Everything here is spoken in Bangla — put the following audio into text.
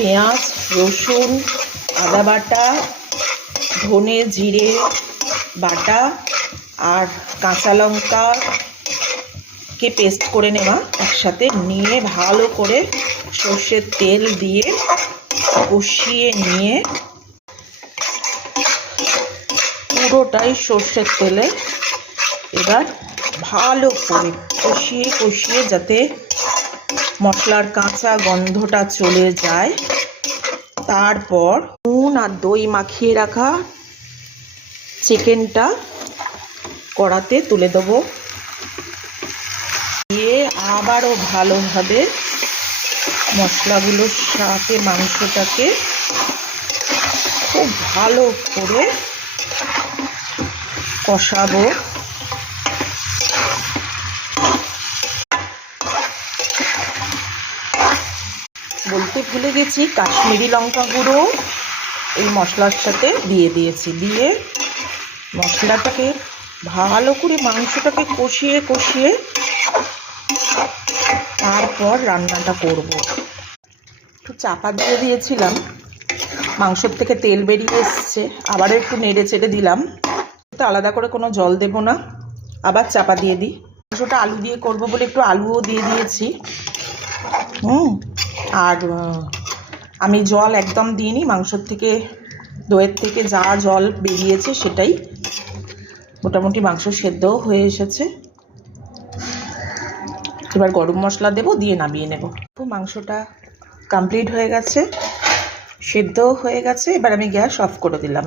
পেঁয়াজ, রসুন, আদা বাটা, ধনে জিরে বাটা আর কাঁচা লঙ্কাকে পেস্ট করে নেওয়া একসাথে নিয়ে ভালো করে সর্ষের তেল দিয়ে কষিয়ে নিয়ে, পুরোটাই সর্ষের তেলে এবার ভালো করে কষিয়ে কষিয়ে যাতে মশলার কাঁচা গন্ধটা চলে যায়, তারপর নুন আর দই মাখিয়ে রাখা চিকেনটা কড়াতে তুলে দেবো, দিয়ে আবারও ভালোভাবে মশলাগুলোর সাথে মাংসটাকে খুব ভালো করে কষাবো। বলতে ভুলে গেছি, কাশ্মীরি লঙ্কা গুঁড়ো এই মশলার সাথে দিয়ে দিয়েছি, দিয়ে মশলাটাকে ভালো করে মাংসটাকে কষিয়ে কষিয়ে তারপর রান্নাটা করব। একটু চাপা দিয়ে দিয়েছিলাম, মাংসের থেকে তেল বেরিয়ে এসছে, আবার একটু নেড়ে চেড়ে দিলাম। তো আলাদা করে কোনো জল দেব না, আবার চাপা দিয়ে দিই। মাংসটা আলু দিয়ে করব বলে একটু আলুও দিয়ে দিয়েছি। আর আমি জল একদম দিইনি, মাংসর থেকে দইয়ের থেকে যা জল বেরিয়েছে সেটাই। মোটামুটি মাংস সেদ্ধও হয়ে এসেছে, এবার গরম মশলা দেব, দিয়ে নামিয়ে নেব। তো মাংসটা কমপ্লিট হয়ে গেছে, সেদ্ধও হয়ে গেছে, এবার আমি গ্যাস অফ করে দিলাম।